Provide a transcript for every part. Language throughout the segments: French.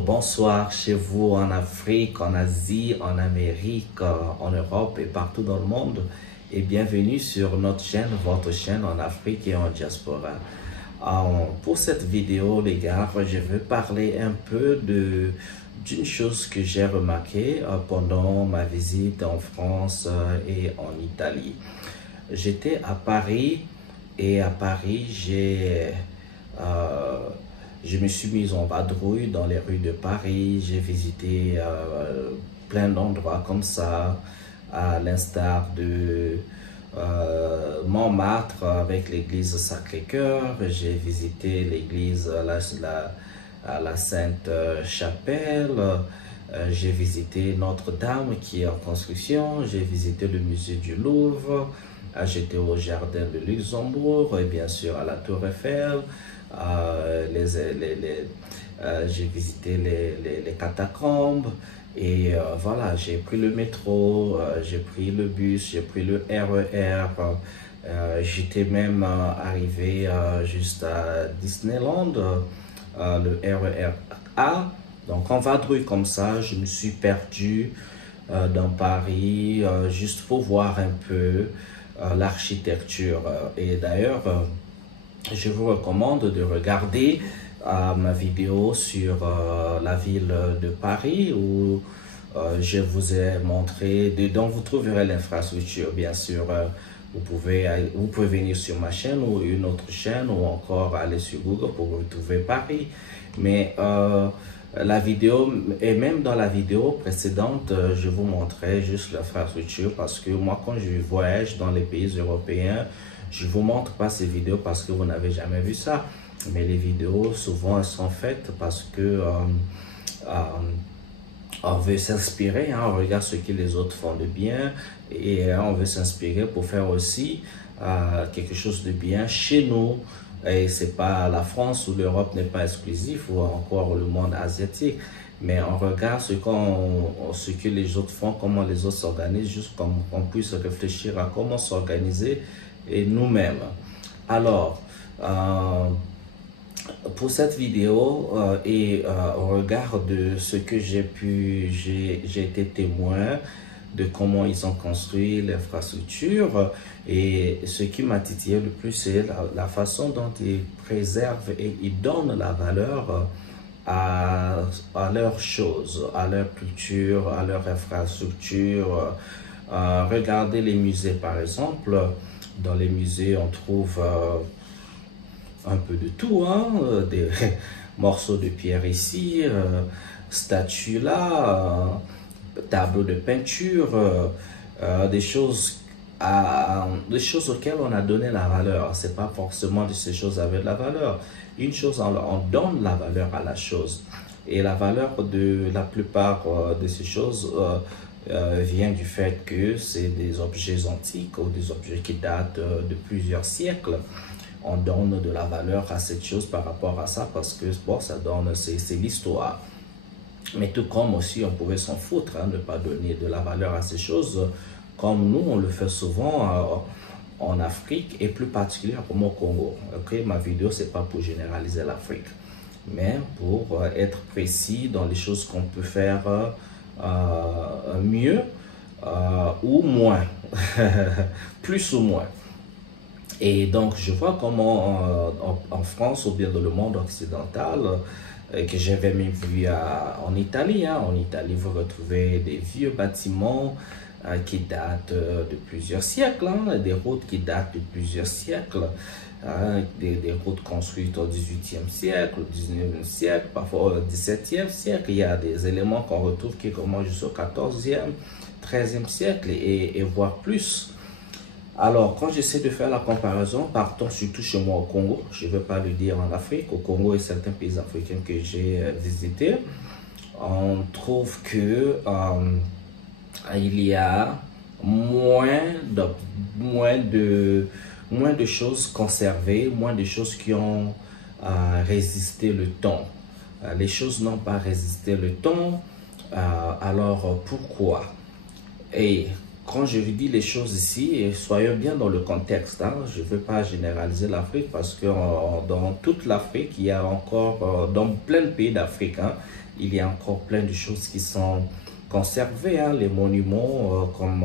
bonjour, bonsoir chez vous en Afrique, en Asie, en Amérique, en Europe et partout dans le monde. Et bienvenue sur notre chaîne, votre chaîne en Afrique et en diaspora. Pour cette vidéo, les gars, je veux parler un peu d'une chose que j'ai remarqué pendant ma visite en France et en Italie. J'étais à Paris et à Paris, je me suis mis en vadrouille dans les rues de Paris. J'ai visité plein d'endroits comme ça, à l'instar de Montmartre avec l'église Sacré-Cœur. J'ai visité l'église la Sainte-Chapelle. J'ai visité Notre-Dame qui est en construction. J'ai visité le musée du Louvre. J'étais au jardin de Luxembourg et bien sûr à la Tour Eiffel. J'ai visité les catacombes et voilà, j'ai pris le métro, j'ai pris le bus, j'ai pris le RER. J'étais même arrivé juste à Disneyland, le RER A. Donc en vadrouille comme ça, je me suis perdu dans Paris juste pour voir un peu l'architecture. Et d'ailleurs, je vous recommande de regarder ma vidéo sur la ville de Paris où je vous ai montré, dedans vous trouverez l'infrastructure. Bien sûr, vous pouvez venir sur ma chaîne ou une autre chaîne ou encore aller sur Google pour retrouver Paris. Mais la vidéo, et même dans la vidéo précédente, je vous montrais juste l'infrastructure parce que moi, quand je voyage dans les pays européens, je ne vous montre pas ces vidéos parce que vous n'avez jamais vu ça. Mais les vidéos, souvent, elles sont faites parce que on veut s'inspirer, hein, on regarde ce que les autres font de bien et on veut s'inspirer pour faire aussi quelque chose de bien chez nous. Et c'est pas la France ou l'Europe n'est pas exclusif ou encore le monde asiatique, mais on regarde ce que les autres font, comment les autres s'organisent, juste comme on puisse réfléchir à comment s'organiser et nous-mêmes. Alors, pour cette vidéo et au regard de ce que j'ai été témoin de comment ils ont construit l'infrastructure, et ce qui m'a titillé le plus, c'est la façon dont ils préservent et ils donnent la valeur à leurs choses, à leur culture, à leur infrastructure. Regardez les musées par exemple. Dans les musées, on trouve un peu de tout, hein? Des morceaux de pierre ici, statues là, tableaux de peinture, des choses auxquelles on a donné la valeur. C'est pas forcément de ces choses avec la valeur. Une chose, on donne la valeur à la chose. Et la valeur de la plupart de ces choses vient du fait que c'est des objets antiques ou des objets qui datent de plusieurs siècles. On donne de la valeur à cette chose par rapport à ça parce que bon, ça donne, c'est l'histoire. Mais tout comme aussi on pouvait s'en foutre, hein, ne pas donner de la valeur à ces choses, comme nous on le fait souvent en Afrique et plus particulièrement au Congo. Okay? Ma vidéo c'est pas pour généraliser l'Afrique, mais pour être précis dans les choses qu'on peut faire mieux ou moins, plus ou moins. Et donc, je vois comment en France ou bien dans le monde occidental, que j'avais même vu en Italie. Hein. En Italie, vous retrouvez des vieux bâtiments qui datent de plusieurs siècles, hein, des routes qui datent de plusieurs siècles, hein, des routes construites au XVIIIe siècle, au XIXe siècle, parfois au XVIIe siècle. Il y a des éléments qu'on retrouve qui commencent jusqu'au XIVe, XIIIe siècle et voire plus. Alors, quand j'essaie de faire la comparaison, partons surtout chez moi au Congo, je ne veux pas le dire en Afrique, au Congo et certains pays africains que j'ai visités, on trouve que il y a moins de choses conservées, moins de choses qui ont résisté le temps. Les choses n'ont pas résisté le temps, alors pourquoi? Et quand je dis les choses ici, et soyons bien dans le contexte, hein, je ne veux pas généraliser l'Afrique parce que dans toute l'Afrique, il y a encore, dans plein de pays d'Afrique, hein, il y a encore plein de choses qui sont conservées, hein. Les monuments, comme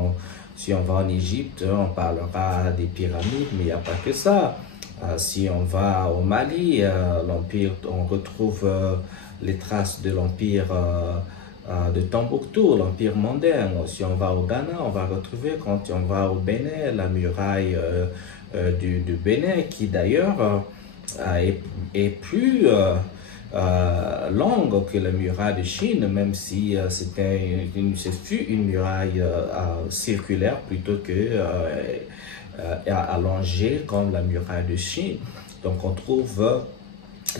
si on va en Égypte, on parlera des pyramides, mais il n'y a pas que ça. Si on va au Mali, l'Empire, on retrouve les traces de l'Empire de Tombouctou, l'Empire mandin. Si on va au Ghana, on va retrouver, quand on va au Bénin, la muraille du Bénin, qui d'ailleurs est plus longue que la muraille de Chine, même si ce fut une muraille circulaire plutôt que allongée comme la muraille de Chine. Donc on trouve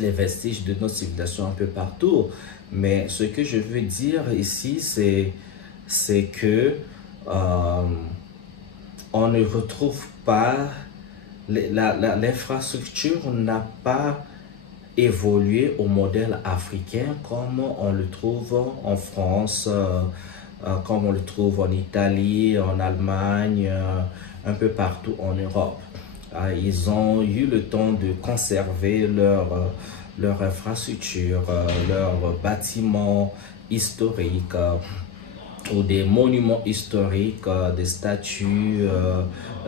les vestiges de notre civilisation un peu partout. Mais ce que je veux dire ici, c'est que on ne retrouve pas, l'infrastructure n'a pas évolué au modèle africain comme on le trouve en France, comme on le trouve en Italie, en Allemagne, un peu partout en Europe. Ils ont eu le temps de conserver leur infrastructure, leurs bâtiments historiques ou des monuments historiques, des statues,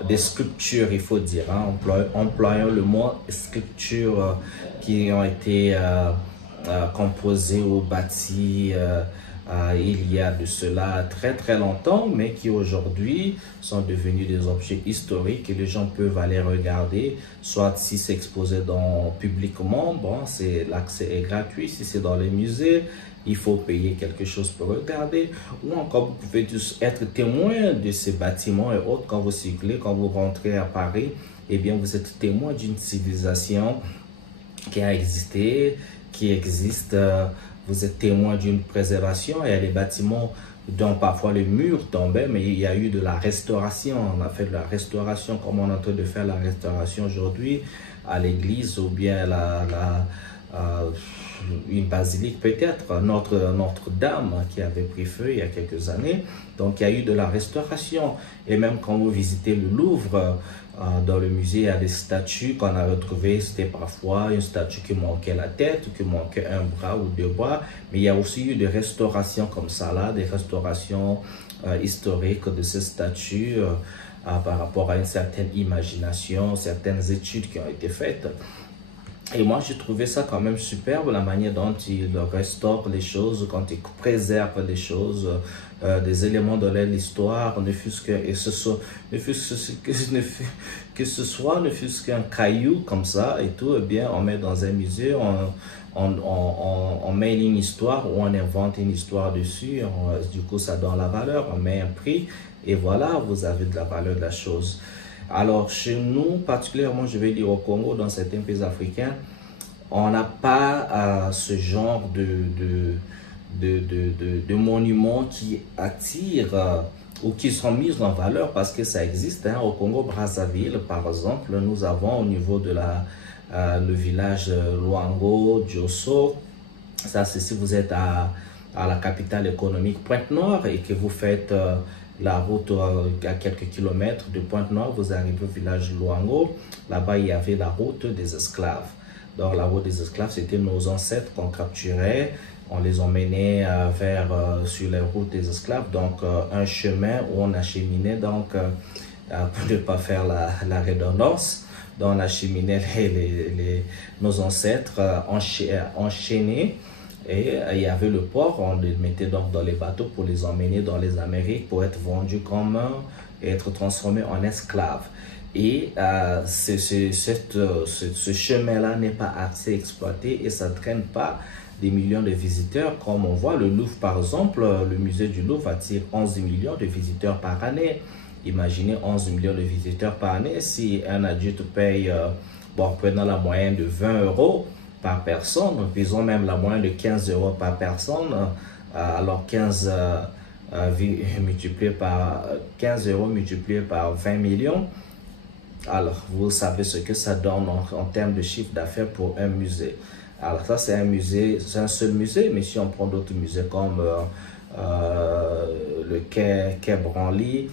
des sculptures, il faut dire, hein, employant le mot sculpture, qui ont été composées ou bâties il y a de cela très très longtemps, mais qui aujourd'hui sont devenus des objets historiques et les gens peuvent aller regarder, soit si c'est exposé publiquement, bon, l'accès est gratuit. Si c'est dans les musées, il faut payer quelque chose pour regarder, ou encore vous pouvez juste être témoin de ces bâtiments et autres. Quand vous circulez, quand vous rentrez à Paris, eh bien vous êtes témoin d'une civilisation qui a existé, qui existe. Vous êtes témoin d'une préservation. Il y a des bâtiments dont parfois le mur tombait, mais il y a eu de la restauration. On a fait de la restauration comme on est en train de faire la restauration aujourd'hui à l'église, ou bien une basilique peut-être, Notre-Dame qui avait pris feu il y a quelques années. Donc il y a eu de la restauration. Et même quand vous visitez le Louvre, dans le musée, il y a des statues qu'on a retrouvées. C'était parfois une statue qui manquait la tête, qui manquait un bras ou deux bras. Mais il y a aussi eu des restaurations comme ça, là, des restaurations historiques de ces statues par rapport à une certaine imagination, certaines études qui ont été faites. Et moi, j'ai trouvé ça quand même superbe, la manière dont ils restaurent les choses, quand ils préservent les choses, des éléments de l'histoire, ne fût-ce qu'un caillou comme ça et tout, eh bien, on met dans un musée, on met une histoire ou on invente une histoire dessus, du coup, ça donne la valeur, on met un prix et voilà, vous avez de la valeur de la chose. Alors, chez nous, particulièrement, je vais dire au Congo, dans certains pays africains, on n'a pas ce genre de monuments qui attirent ou qui sont mis en valeur, parce que ça existe. Hein. Au Congo-Brazzaville, par exemple, nous avons au niveau de le village Luango, Diosso. Ça, c'est si vous êtes à la capitale économique Pointe-Noire et que vous faites la route à quelques kilomètres de Pointe-Noire, vous arrivez au village Luango. Là-bas, il y avait la route des esclaves. Donc, la route des esclaves, c'était nos ancêtres qu'on capturait. On les emmenait sur les routes des esclaves. Donc, un chemin où on acheminait, donc, pour ne pas faire la redondance, donc on acheminait nos ancêtres enchaînés. Et il y avait le port, on les mettait donc dans les bateaux pour les emmener dans les Amériques pour être vendus et être transformés en esclaves. Et ce chemin-là n'est pas assez exploité et ça ne traîne pas des millions de visiteurs. Comme on voit, le Louvre par exemple, le musée du Louvre attire 11 millions de visiteurs par année. Imaginez 11 millions de visiteurs par année. Si un adulte paye, prenant la moyenne de 20 € par personne, disons même la moyenne de 15 € par personne, alors 15 € multiplié par 20 millions, alors vous savez ce que ça donne en termes de chiffre d'affaires pour un musée. Alors ça, c'est un musée, c'est un seul musée, mais si on prend d'autres musées comme le quai Branly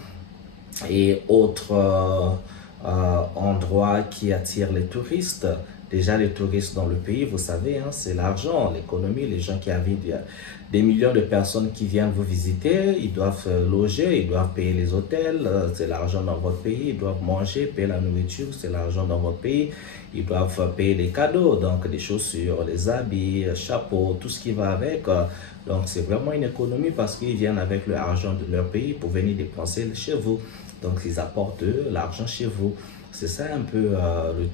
et autres endroits qui attirent les touristes, Déjà, les touristes dans le pays, vous savez, hein, c'est l'argent, l'économie, les gens qui habitent, il y a des millions de personnes qui viennent vous visiter, ils doivent loger, ils doivent payer les hôtels, c'est l'argent dans votre pays, ils doivent manger, payer la nourriture, c'est l'argent dans votre pays, ils doivent payer des cadeaux, donc des chaussures, les habits, chapeaux, tout ce qui va avec. Donc, c'est vraiment une économie parce qu'ils viennent avec l'argent de leur pays pour venir dépenser chez vous. Donc, ils apportent l'argent chez vous. C'est ça un peu le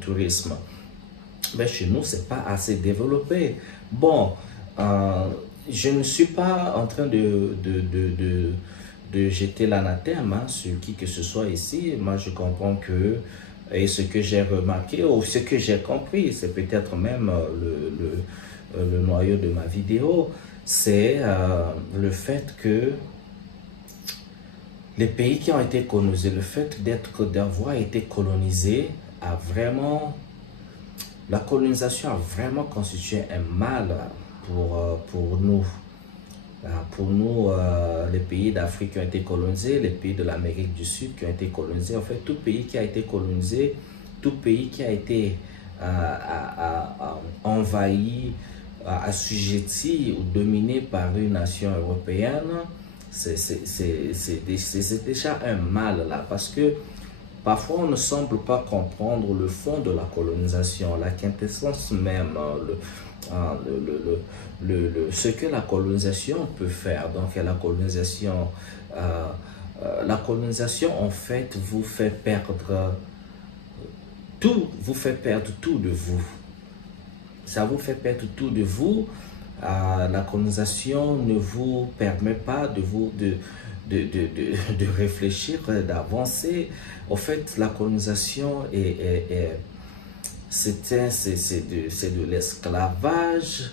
tourisme. Mais chez nous, c'est pas assez développé. Bon, je ne suis pas en train de jeter l'anathème hein, sur qui que ce soit ici. Moi, je comprends que, et ce que j'ai remarqué, ou ce que j'ai compris, c'est peut-être même le noyau de ma vidéo, c'est le fait que les pays qui ont été colonisés, le fait d'avoir été colonisés a vraiment, la colonisation a vraiment constitué un mal pour nous. Pour nous, les pays d'Afrique qui ont été colonisés, les pays de l'Amérique du Sud qui ont été colonisés, en fait, tout pays qui a été colonisé, tout pays qui a été envahi, assujetti ou dominé par une nation européenne, c'est déjà un mal là, parce que parfois on ne semble pas comprendre le fond de la colonisation, la quintessence même, ce que la colonisation peut faire. Donc la colonisation en fait vous fait perdre tout, de vous. Ça vous fait perdre tout de vous. La colonisation ne vous permet pas de réfléchir, d'avancer. En fait, la colonisation c'est de l'esclavage,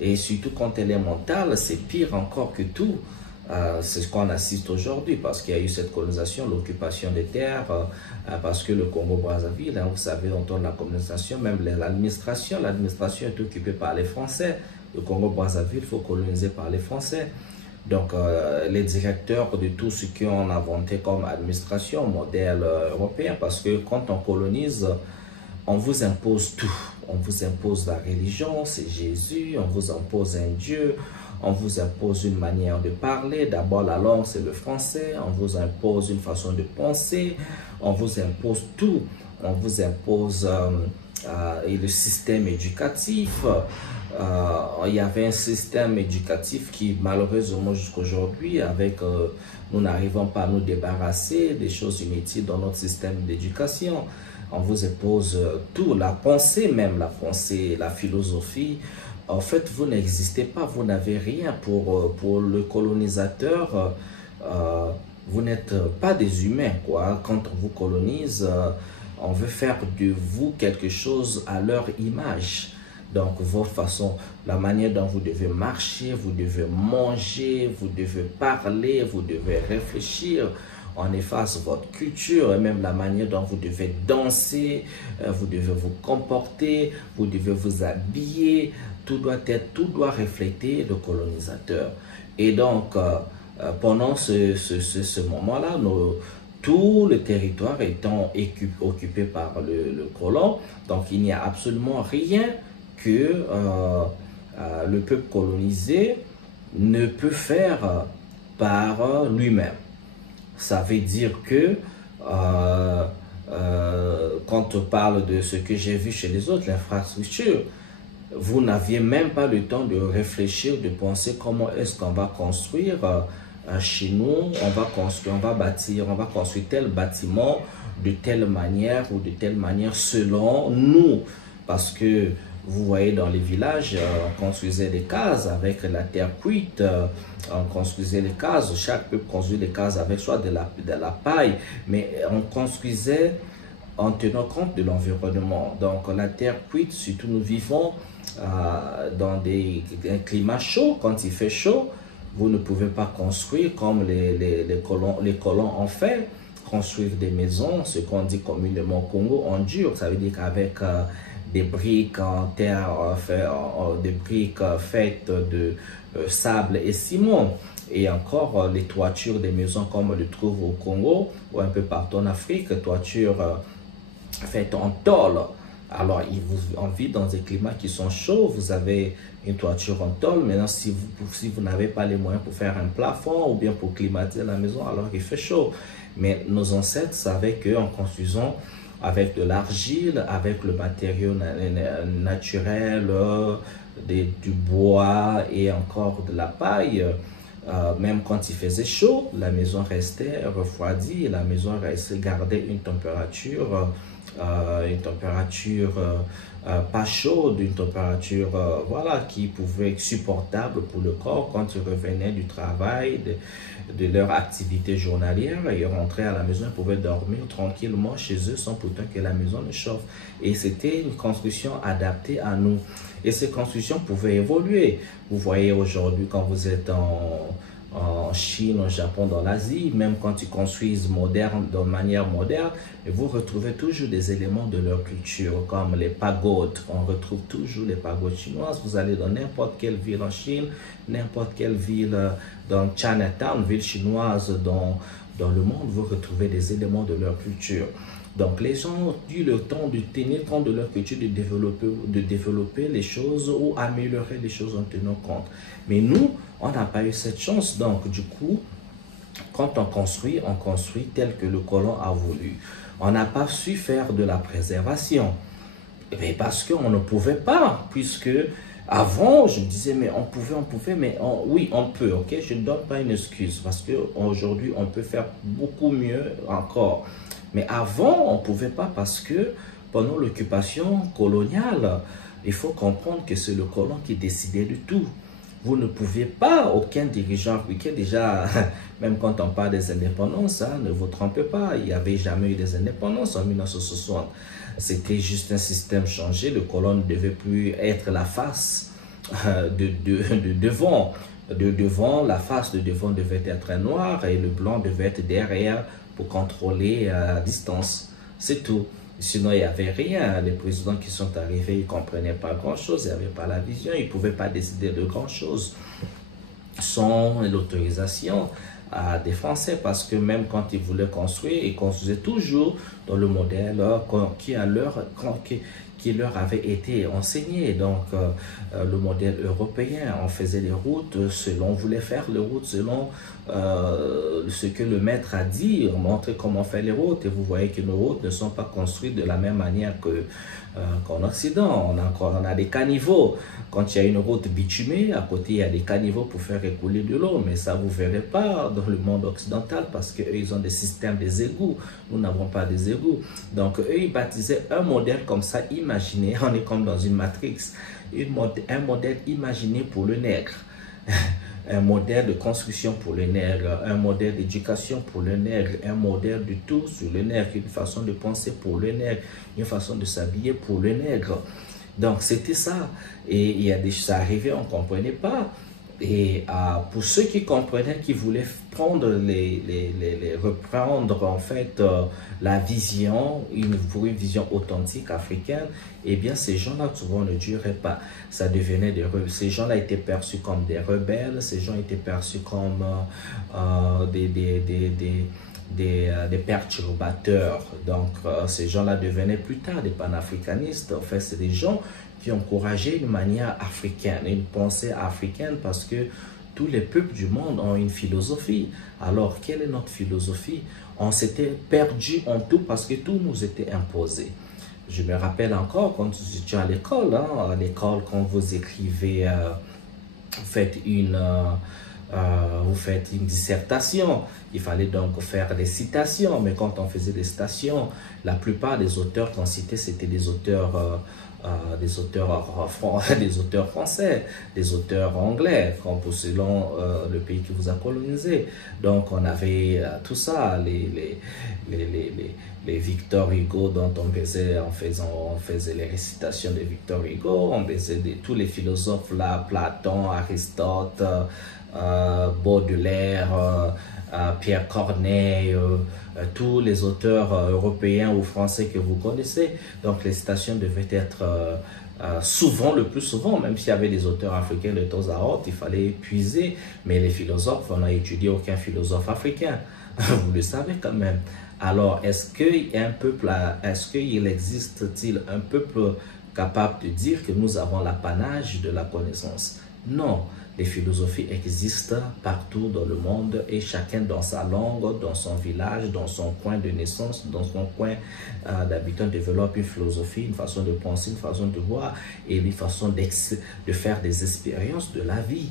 et surtout quand elle est mentale, c'est pire encore que tout. C'est ce qu'on assiste aujourd'hui, parce qu'il y a eu cette colonisation, l'occupation des terres, parce que le Congo-Brazzaville, hein, vous savez, on tourne la colonisation, même l'administration est occupée par les Français. Le Congo-Brazzaville, il faut coloniser par les Français. Donc, les directeurs de tout ce qu'on a inventé comme administration, modèle européen, parce que quand on colonise, on vous impose tout. On vous impose la religion, c'est Jésus, on vous impose un Dieu, on vous impose une manière de parler. D'abord, la langue, c'est le français. On vous impose une façon de penser. On vous impose tout. On vous impose et le système éducatif. Il y avait un système éducatif qui, malheureusement, jusqu'aujourd'hui, nous n'arrivons pas à nous débarrasser des choses inutiles dans notre système d'éducation. On vous impose tout, la pensée même, la philosophie. En fait, vous n'existez pas, vous n'avez rien pour le colonisateur. Vous n'êtes pas des humains, quoi. Quand on vous colonise, on veut faire de vous quelque chose à leur image. Donc, vos façons, la manière dont vous devez marcher, vous devez manger, vous devez parler, vous devez réfléchir. On efface votre culture et même la manière dont vous devez danser, vous devez vous comporter, vous devez vous habiller. Tout doit refléter le colonisateur. Et donc, pendant ce moment-là, tout le territoire étant occupé par le colon, donc il n'y a absolument rien que le peuple colonisé ne peut faire par lui-même. Ça veut dire que quand on parle de ce que j'ai vu chez les autres, l'infrastructure, vous n'aviez même pas le temps de réfléchir, de penser comment est-ce qu'on va construire chez nous, on va bâtir, on va construire tel bâtiment de telle manière ou de telle manière selon nous. Parce que vous voyez dans les villages, on construisait des cases avec la terre cuite, on construisait les cases, chaque peuple construisait des cases avec soit de la paille, mais on construisait en tenant compte de l'environnement. Donc la terre cuite, surtout nous vivons dans un climat chaud. Quand il fait chaud, vous ne pouvez pas construire comme les colons ont fait, construire des maisons, ce qu'on dit communément au Congo, en dur. Ça veut dire qu'avec des briques en terre, des briques faites de sable et ciment. Et encore les toitures des maisons comme on le trouve au Congo ou un peu partout en Afrique, toitures faites en tôle. Alors, on vit dans des climats qui sont chauds, vous avez une toiture en tôle. Maintenant, si vous n'avez pas les moyens pour faire un plafond ou bien pour climatiser la maison, alors il fait chaud. Mais nos ancêtres savaient qu'en construisant avec de l'argile, avec le matériau naturel, du bois et encore de la paille, même quand il faisait chaud, la maison restait refroidie et la maison gardait une température pas chaude, une température voilà, qui pouvait être supportable pour le corps quand ils revenaient du travail, de leur activité journalière. Ils rentraient à la maison, ils pouvaient dormir tranquillement chez eux sans pourtant que la maison ne chauffe. Et c'était une construction adaptée à nous. Et ces constructions pouvaient évoluer. Vous voyez aujourd'hui quand vous êtes en Chine, au Japon, dans l'Asie, même quand ils construisent de manière moderne, vous retrouvez toujours des éléments de leur culture, comme les pagodes. On retrouve toujours les pagodes chinoises. Vous allez dans n'importe quelle ville en Chine, n'importe quelle ville dans Chinatown, ville chinoise dans le monde, vous retrouvez des éléments de leur culture. Donc, les gens ont eu le temps de tenir compte de leur culture, de développer les choses ou améliorer les choses en tenant compte. Mais nous, on n'a pas eu cette chance. Donc, du coup, quand on construit tel que le colon a voulu. On n'a pas su faire de la préservation. Mais parce qu'on ne pouvait pas, puisque avant, je me disais, mais on pouvait, mais oui, on peut, ok? Je ne donne pas une excuse, parce qu'aujourd'hui, on peut faire beaucoup mieux encore. Mais avant, on ne pouvait pas parce que pendant l'occupation coloniale, il faut comprendre que c'est le colon qui décidait de tout. Vous ne pouviez pas, aucun dirigeant africain, déjà, même quand on parle des indépendances, hein, ne vous trompez pas, il n'y avait jamais eu des indépendances en 1960. C'était juste un système changé, le colon ne devait plus être la face de devant. De devant, la face de devant devait être noire et le blanc devait être derrière pour contrôler à distance. C'est tout. Sinon, il n'y avait rien. Les présidents qui sont arrivés, ils ne comprenaient pas grand-chose, ils n'avaient pas la vision, ils ne pouvaient pas décider de grand-chose sans l'autorisation des Français, parce que même quand ils voulaient construire, ils construisaient toujours dans le modèle qui leur avait été enseigné. Donc, le modèle européen, on faisait les routes on voulait faire les routes selon ce que le maître a dit, on montrait comment faire les routes, et vous voyez que nos routes ne sont pas construites de la même manière qu'en Occident. On a des caniveaux. Quand il y a une route bitumée, à côté il y a des caniveaux pour faire écouler de l'eau, mais ça vous verrez pas dans le monde occidental parce qu'eux ils ont des systèmes des égouts, nous n'avons pas des égouts. Donc eux ils baptisaient un modèle comme ça, imaginé, on est comme dans une matrix, un modèle imaginé pour le nègre. Un modèle de construction pour le nègre, un modèle d'éducation pour le nègre, un modèle du tout sur le nègre, une façon de penser pour le nègre, une façon de s'habiller pour le nègre. Donc c'était ça. Et il y a ça arrivait, on ne comprenait pas. Et pour ceux qui comprenaient, qui voulaient prendre reprendre en fait la vision, pour une vision authentique africaine, eh bien ces gens-là souvent ne duraient pas. Ça devenait ces gens-là étaient perçus comme des rebelles, ces gens étaient perçus comme des perturbateurs. Donc ces gens-là devenaient plus tard des panafricanistes. En fait, c'est des gens qui encourageaient une manière africaine, une pensée africaine, parce que tous les peuples du monde ont une philosophie. Alors, quelle est notre philosophie? On s'était perdu en tout parce que tout nous était imposé. Je me rappelle encore quand nous étions à l'école, à l'école, quand vous écrivez, vous faites une dissertation, il fallait donc faire des citations, mais quand on faisait des citations, la plupart des auteurs qu'on citait, c'était des auteurs français, des auteurs anglais, selon le pays qui vous a colonisé. Donc on avait tout ça, les Victor Hugo dont on faisait les récitations de Victor Hugo, on faisait tous les philosophes là, Platon, Aristote, Baudelaire, Pierre Corneille, tous les auteurs européens ou français que vous connaissez. Donc les citations devaient être souvent, le plus souvent, même s'il y avait des auteurs africains de temps à autre, il fallait puiser, mais les philosophes, on n'a étudié aucun philosophe africain. Vous le savez quand même. Alors, est-ce qu'il y a un peuple, est-ce qu'il existe-t-il un peuple capable de dire que nous avons l'apanage de la connaissance? Non, les philosophies existent partout dans le monde et chacun dans sa langue, dans son village, dans son coin de naissance, dans son coin d'habitant développe une philosophie, une façon de penser, une façon de voir et une façon de faire des expériences de la vie,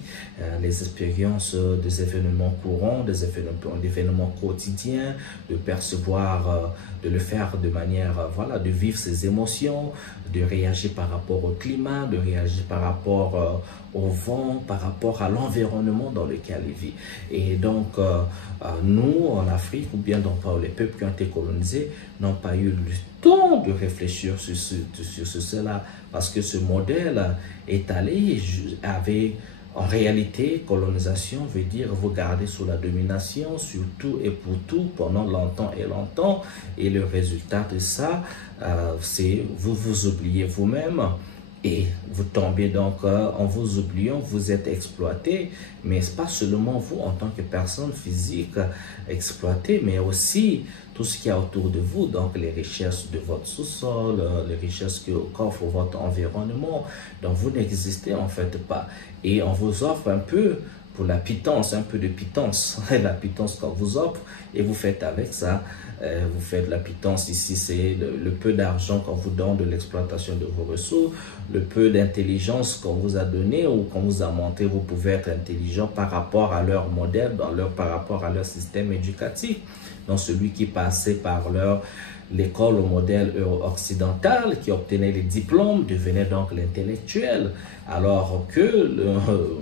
les expériences des événements courants, des événements quotidiens, de percevoir, de le faire de manière, voilà, de vivre ses émotions, de réagir par rapport au climat, de réagir par rapport au vent, par rapport à l'environnement dans lequel il vit. Et donc, nous, en Afrique, ou bien donc les peuples qui ont été colonisés, n'ont pas eu le temps de réfléchir sur cela, parce que ce modèle étalé avait, en réalité, colonisation veut dire vous garder sous la domination, sur tout et pour tout, pendant longtemps et longtemps, et le résultat de ça, c'est vous vous oubliez vous-même, et vous tombez donc, en vous oubliant, vous êtes exploité, mais pas seulement vous en tant que personne physique exploitée, mais aussi tout ce qu'il y a autour de vous, donc les richesses de votre sous-sol, les richesses qu'offre votre environnement. Donc vous n'existez en fait pas. Et on vous offre un peu pour la pitance, un peu de pitance, la pitance qu'on vous offre, et vous faites avec ça. Vous faites la pitance ici, c'est le peu d'argent qu'on vous donne de l'exploitation de vos ressources, le peu d'intelligence qu'on vous a donné ou qu'on vous a monté. Vous pouvez être intelligent par rapport à leur modèle, par rapport à leur système éducatif. Donc celui qui passait par l'école au modèle occidental, qui obtenait les diplômes, devenait donc l'intellectuel. Alors que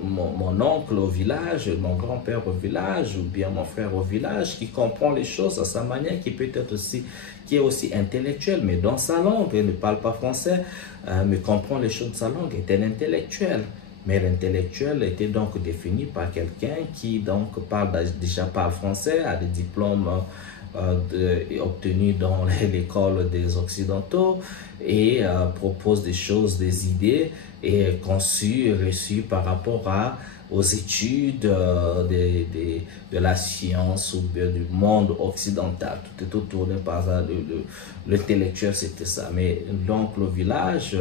mon oncle au village, mon grand-père au village, ou bien mon frère au village, qui comprend les choses à sa manière, qui peut être aussi, qui est aussi intellectuel, mais dans sa langue, il ne parle pas français, mais comprend les choses de sa langue, était l'intellectuel. Mais l'intellectuel était donc défini par quelqu'un qui donc déjà parle français, a des diplômes obtenus dans l'école des Occidentaux et propose des choses, des idées et conçues, reçues par rapport aux études de la science ou bien du monde occidental. Tout est tourné par ça. L'intellectuel, c'était ça. Mais donc le village,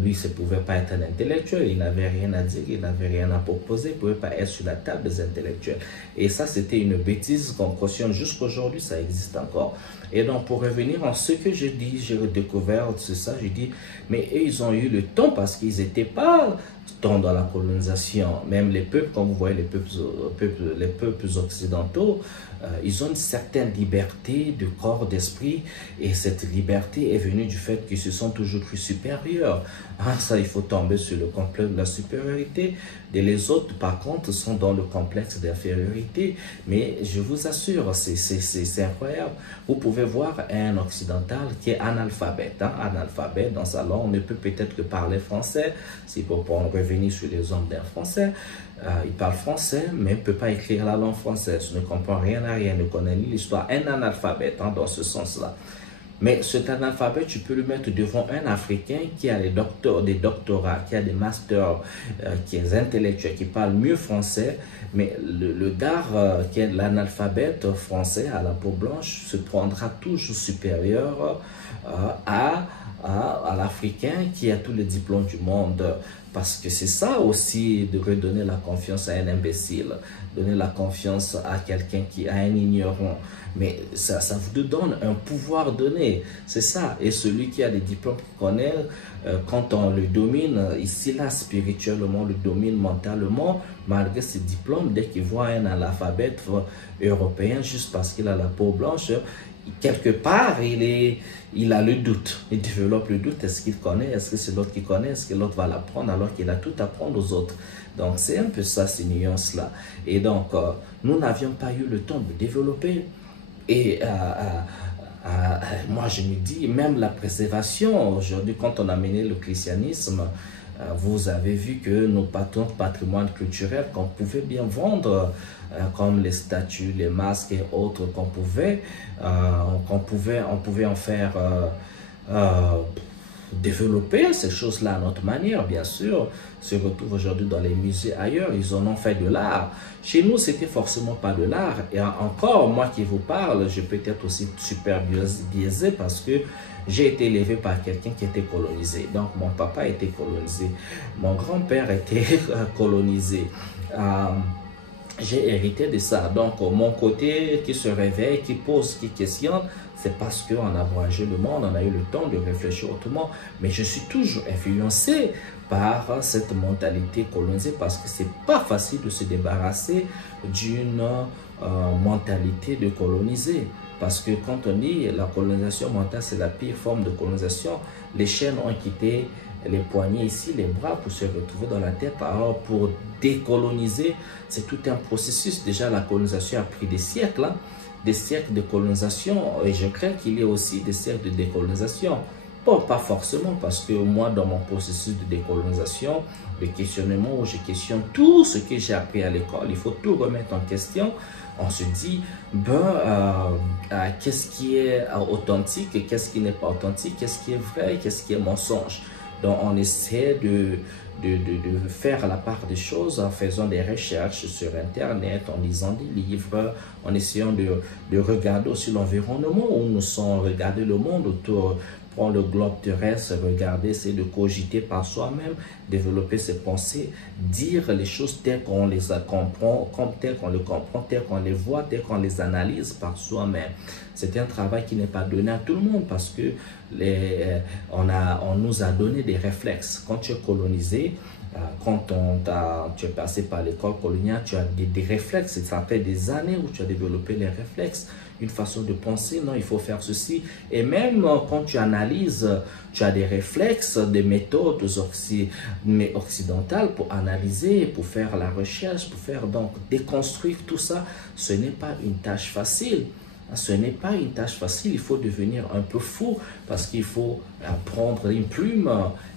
lui, ça ne pouvait pas être un intellectuel. Il n'avait rien à dire, il n'avait rien à proposer. Il ne pouvait pas être sur la table des intellectuels. Et ça, c'était une bêtise qu'on cautionne jusqu'aujourd'hui. Ça existe encore. Et donc, pour revenir en ce que je dis, j'ai redécouvert c'est ça. Je dis, mais eux, ils ont eu le temps parce qu'ils n'étaient pas tant dans la colonisation. Même les peuples, comme vous voyez, les peuples occidentaux, ils ont une certaine liberté de corps, d'esprit, et cette liberté est venue du fait qu'ils se sont toujours cru supérieurs. Ah, ça, il faut tomber sur le complexe de la supériorité. Et les autres, par contre, sont dans le complexe d'infériorité. Mais je vous assure, c'est incroyable. Vous pouvez voir un occidental qui est analphabète. Analphabète dans sa langue, ne peut peut-être que parler français. C'est pour revenir sur les hommes d'un français. Il parle français, mais ne peut pas écrire la langue française. Ne comprend rien à rien, ne connaît ni l'histoire. Un analphabète, dans ce sens-là. Mais cet analphabète, tu peux le mettre devant un Africain qui a des doctorats, qui a des masters, qui est intellectuel, qui parle mieux français. Mais le gars qui est l'analphabète français à la peau blanche se prendra toujours supérieur à l'Africain qui a tous les diplômes du monde. Parce que c'est ça aussi de redonner la confiance à un imbécile, donner la confiance à quelqu'un qui a un ignorant. Mais ça vous donne un pouvoir donné, c'est ça. Et celui qui a des diplômes qui connaît, quand on le domine, ici là spirituellement, le domine mentalement, malgré ses diplômes, dès qu'il voit un analphabète européen, juste parce qu'il a la peau blanche, quelque part, il a le doute. Il développe le doute. Est-ce qu'il connaît? Est-ce que c'est l'autre qui connaît? Est-ce que l'autre va l'apprendre alors qu'il a tout à apprendre aux autres? Donc, c'est un peu ça, ces nuances-là. Et donc, nous n'avions pas eu le temps de développer. Et moi, je me dis, même la préservation, aujourd'hui, quand on a mené le christianisme, vous avez vu que nos patrimoines culturels qu'on pouvait bien vendre, comme les statues, les masques et autres qu'on pouvait, on pouvait en faire développer ces choses-là à notre manière, bien sûr, se retrouvent aujourd'hui dans les musées ailleurs, ils en ont fait de l'art. Chez nous, c'était forcément pas de l'art. Et encore, moi qui vous parle, je peux être aussi super biaisé parce que j'ai été élevé par quelqu'un qui était colonisé. Donc, mon papa était colonisé, mon grand-père était colonisé. J'ai hérité de ça. Donc, mon côté qui se réveille, qui pose, qui questionne, c'est parce qu'on a voyagé le monde, on a eu le temps de réfléchir autrement. Mais je suis toujours influencé par cette mentalité colonisée parce que c'est pas facile de se débarrasser d'une mentalité de colonisé. Parce que quand on dit la colonisation mentale, c'est la pire forme de colonisation, les chaînes ont quitté les poignets ici, les bras pour se retrouver dans la tête. Alors pour décoloniser, c'est tout un processus. Déjà, la colonisation a pris des siècles, hein, des siècles de colonisation, et je crains qu'il y ait aussi des siècles de décolonisation. Bon, pas forcément, parce que moi, dans mon processus de décolonisation, le questionnement où je questionne tout ce que j'ai appris à l'école, il faut tout remettre en question. On se dit, qu'est-ce qui est authentique, qu'est-ce qui n'est pas authentique, qu'est-ce qui est vrai, qu'est-ce qui est mensonge. Donc, on essaie de faire la part des choses en faisant des recherches sur Internet, en lisant des livres, en essayant de regarder aussi l'environnement où nous sommes, regarder le monde autour, prendre le globe terrestre, regarder, essayer de cogiter par soi-même, développer ses pensées, dire les choses telles qu'on les comprend, telles qu'on les comprend, telles qu'on les voit, telles qu'on les analyse par soi-même. C'est un travail qui n'est pas donné à tout le monde parce que on nous a donné des réflexes. Quand tu es colonisé, quand tu es passé par l'école coloniale, tu as des réflexes. Et ça fait des années où tu as développé les réflexes, une façon de penser, non, il faut faire ceci. Et même quand tu analyses, tu as des réflexes, des méthodes occidentales pour analyser, pour faire la recherche, pour faire donc déconstruire tout ça. Ce n'est pas une tâche facile. Ce n'est pas une tâche facile, il faut devenir un peu fou parce qu'il faut prendre une plume,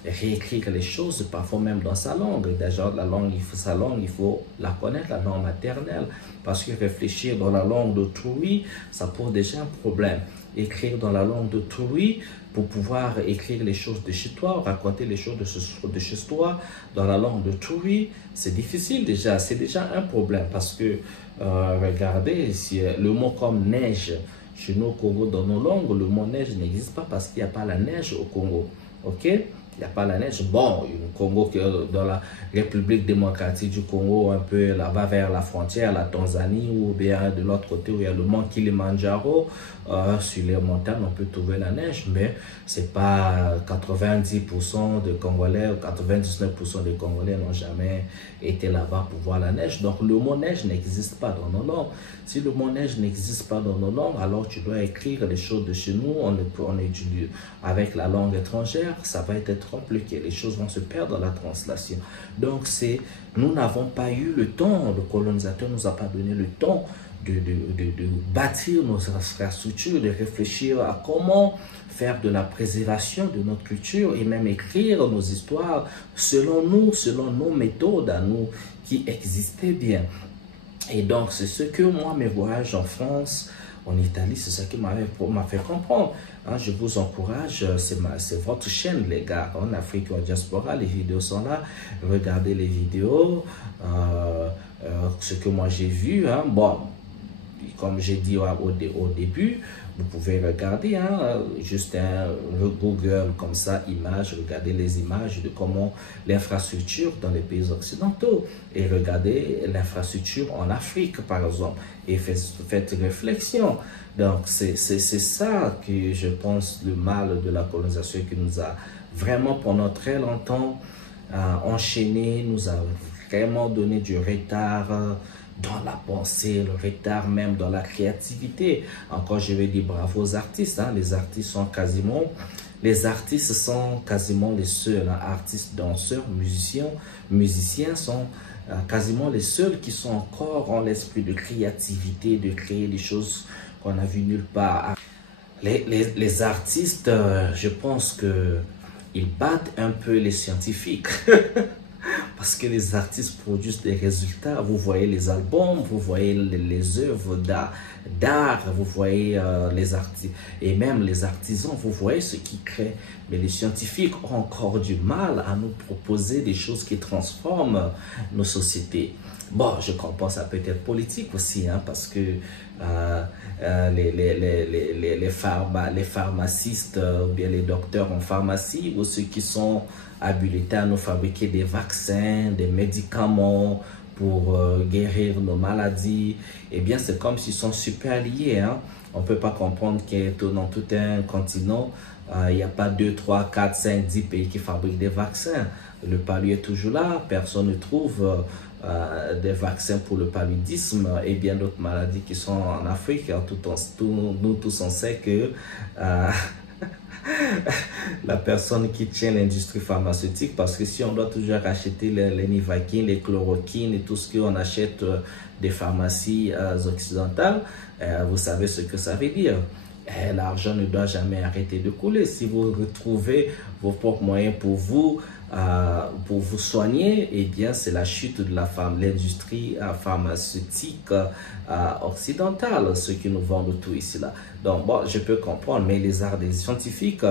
réécrire les choses, parfois même dans sa langue. Déjà, sa langue, il faut la connaître, la langue maternelle, parce que réfléchir dans la langue d'autrui, ça pose déjà un problème. Écrire dans la langue d'autrui, pour pouvoir écrire les choses de chez toi, raconter les choses de chez toi dans la langue d'autrui, c'est difficile déjà, c'est déjà un problème parce que regardez, si le mot comme neige, chez nous au Congo, dans nos langues, le mot neige n'existe pas parce qu'il n'y a pas la neige au Congo, ok? Il n'y a pas la neige. Bon, au Congo, dans la République démocratique du Congo, un peu là-bas vers la frontière, la Tanzanie, ou bien de l'autre côté où il y a le mont Kilimandjaro, sur les montagnes, on peut trouver la neige, mais c'est pas 90% de Congolais ou 99% des Congolais n'ont jamais été là-bas pour voir la neige. Donc, le mot neige n'existe pas dans nos langues. Si le mot neige n'existe pas dans nos langues, alors tu dois écrire les choses de chez nous, on étudie avec la langue étrangère, ça va être compliqué, les choses vont se perdre dans la translation. Donc, nous n'avons pas eu le temps, le colonisateur ne nous a pas donné le temps de bâtir nos infrastructures, de réfléchir à comment faire de la préservation de notre culture et même écrire nos histoires selon nous, selon nos méthodes à nous qui existaient bien. Et donc, c'est ce que moi, mes voyages en France, en Italie, c'est ce qui m'a fait comprendre. Hein, je vous encourage, c'est votre chaîne, les gars, en Afrique ou en diaspora, les vidéos sont là. Regardez les vidéos, ce que moi j'ai vu. Hein, bon, comme j'ai dit au début, vous pouvez regarder, hein, juste un Google comme ça, images, regardez les images de comment l'infrastructure dans les pays occidentaux et regardez l'infrastructure en Afrique par exemple et faites réflexion. Donc c'est ça que je pense le mal de la colonisation qui nous a vraiment pendant très longtemps enchaîné, nous a vraiment donné du retard dans la pensée, le retard même dans la créativité. Encore, je vais dire bravo aux artistes. Hein. Les artistes sont quasiment les seuls. Hein. Artistes, danseurs, musiciens sont quasiment les seuls qui sont encore en l'esprit de créativité, de créer des choses qu'on n'a vues nulle part. Les artistes, je pense que ils battent un peu les scientifiques. parce que les artistes produisent des résultats. Vous voyez les albums, vous voyez les œuvres d'art, vous voyez les artistes et même les artisans, vous voyez ce qu'ils créent. Mais les scientifiques ont encore du mal à nous proposer des choses qui transforment nos sociétés. Bon, je comprends, ça peut être politique aussi, hein, parce que les pharmacistes ou bien les docteurs en pharmacie ou ceux qui sont habilités à nous fabriquer des vaccins, des médicaments pour guérir nos maladies, eh bien c'est comme s'ils sont super liés, hein. On ne peut pas comprendre que dans tout un continent, il n'y a pas 2, 3, 4, 5, 10 pays qui fabriquent des vaccins. Le palud est toujours là, personne ne trouve des vaccins pour le paludisme et bien d'autres maladies qui sont en Afrique. Nous tous on sait que la personne qui tient l'industrie pharmaceutique, parce que si on doit toujours acheter les Nivaquine, les chloroquines et tout ce qu'on achète des pharmacies occidentales, vous savez ce que ça veut dire. L'argent ne doit jamais arrêter de couler. Si vous retrouvez vos propres moyens pour vous soigner, eh bien c'est la chute de l'industrie pharmaceutique occidentale, ceux qui nous vendent tout ici là. Donc bon, je peux comprendre, mais les arts des scientifiques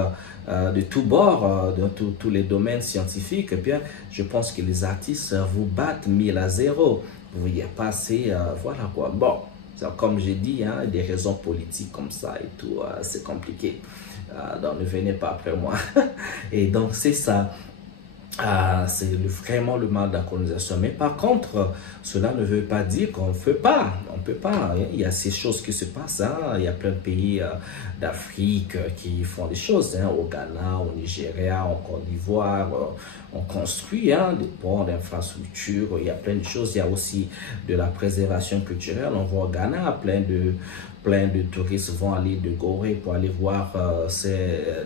de tous bords, dans tous les domaines scientifiques, eh bien je pense que les artistes vous battent 1000-0. Vous voyez pas assez, voilà quoi. Bon. Comme j'ai dit, hein, des raisons politiques comme ça et tout, c'est compliqué. Donc ne venez pas après moi. Et donc c'est ça. C'est vraiment le mal de la colonisation. Mais par contre, cela ne veut pas dire qu'on ne peut pas. On peut pas. Il y a ces choses qui se passent. Hein. Il y a plein de pays d'Afrique qui font des choses. Hein. Au Ghana, au Nigeria, en Côte d'Ivoire, on construit des ponts, d'infrastructures. Il y a plein de choses. Il y a aussi de la préservation culturelle. On voit au Ghana plein de touristes vont aller de Gorée pour aller voir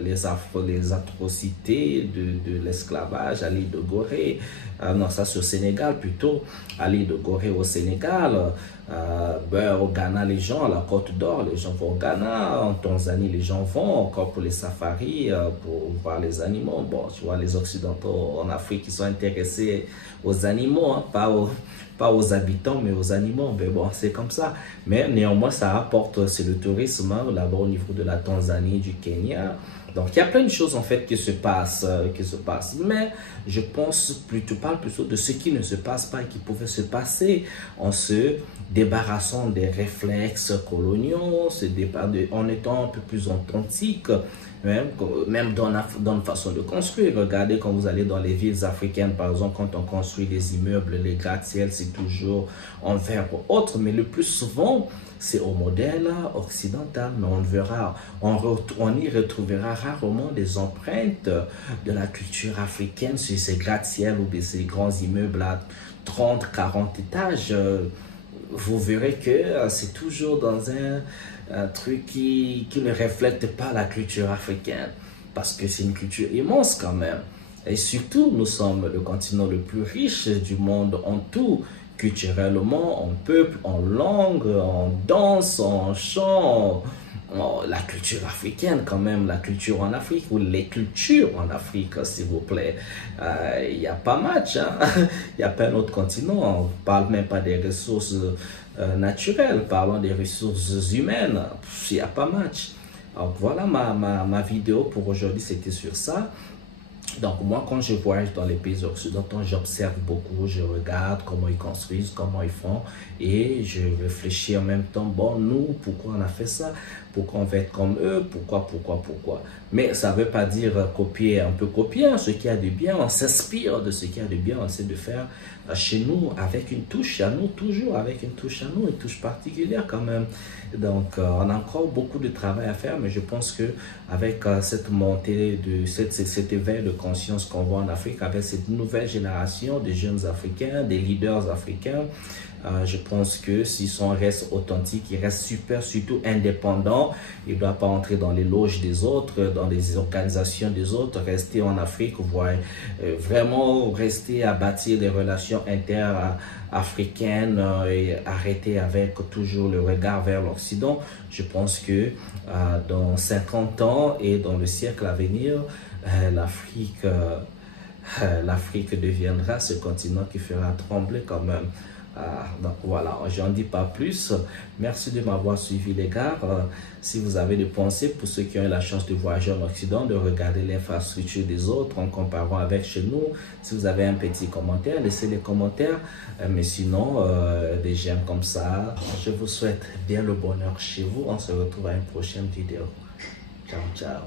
les atrocités de l'esclavage à l'île de Gorée. Non, ça c'est au Sénégal plutôt, à l'île de Gorée au Sénégal. Au Ghana, les gens, à la Côte d'Or, les gens vont au Ghana. En Tanzanie, les gens vont encore pour les safaris, pour voir les animaux. Bon, tu vois, les Occidentaux en Afrique, ils sont intéressés aux animaux, hein, pas aux habitants, mais aux animaux. Mais bon, c'est comme ça. Mais néanmoins, ça apporte, c'est le tourisme, hein, là-bas au niveau de la Tanzanie, du Kenya. Donc, il y a plein de choses, en fait, qui se passent. Mais je parle plutôt de ce qui ne se passe pas et qui pouvait se passer en se débarrassant des réflexes coloniaux, en étant un peu plus authentique. Même dans la façon de construire. Regardez quand vous allez dans les villes africaines, par exemple, quand on construit des immeubles, les gratte-ciel, c'est toujours en verre ou autre, mais le plus souvent, c'est au modèle occidental. Mais on y retrouvera rarement des empreintes de la culture africaine sur ces gratte-ciel ou de ces grands immeubles à 30, 40 étages. Vous verrez que c'est toujours dans un truc qui ne reflète pas la culture africaine, parce que c'est une culture immense quand même. Et surtout, nous sommes le continent le plus riche du monde en tout, culturellement, en peuple, en langue, en danse, en chant. La culture africaine quand même, la culture en Afrique, ou les cultures en Afrique, s'il vous plaît. Il n'y a pas match, hein? Il n'y a pas un autre continent. On ne parle même pas des ressources naturelles, parlons des ressources humaines. Il n'y a pas match. Alors voilà ma vidéo pour aujourd'hui, c'était sur ça. Donc moi, quand je voyage dans les pays occidentaux, j'observe beaucoup, je regarde comment ils construisent, comment ils font, et je réfléchis en même temps, bon, nous, pourquoi on a fait ça? Pourquoi on veut être comme eux? Pourquoi? Mais ça ne veut pas dire copier, on peut copier hein, ce qu'il y a de bien, on s'inspire de ce qu'il y a de bien, on essaie de faire chez nous avec une touche à nous, toujours avec une touche à nous, une touche particulière quand même. Donc on a encore beaucoup de travail à faire, mais je pense que avec cette montée, cet éveil de conscience qu'on voit en Afrique, avec cette nouvelle génération de jeunes Africains, des leaders africains, je pense que s'ils restent authentiques, ils restent surtout indépendants, ils ne doivent pas entrer dans les loges des autres, dans les organisations des autres, rester en Afrique, voire vraiment rester à bâtir des relations inter-africaines et arrêter avec toujours le regard vers l'Occident. Je pense que dans 50 ans et dans le siècle à venir, l'Afrique l'Afrique deviendra ce continent qui fera trembler quand même. Donc voilà, j'en dis pas plus. Merci de m'avoir suivi les gars. Si vous avez des pensées, pour ceux qui ont eu la chance de voyager en Occident, de regarder l'infrastructure des autres en comparant avec chez nous, si vous avez un petit commentaire, laissez les commentaires. Mais sinon, des j'aime comme ça. Je vous souhaite bien le bonheur chez vous. On se retrouve à une prochaine vidéo. Ciao, ciao.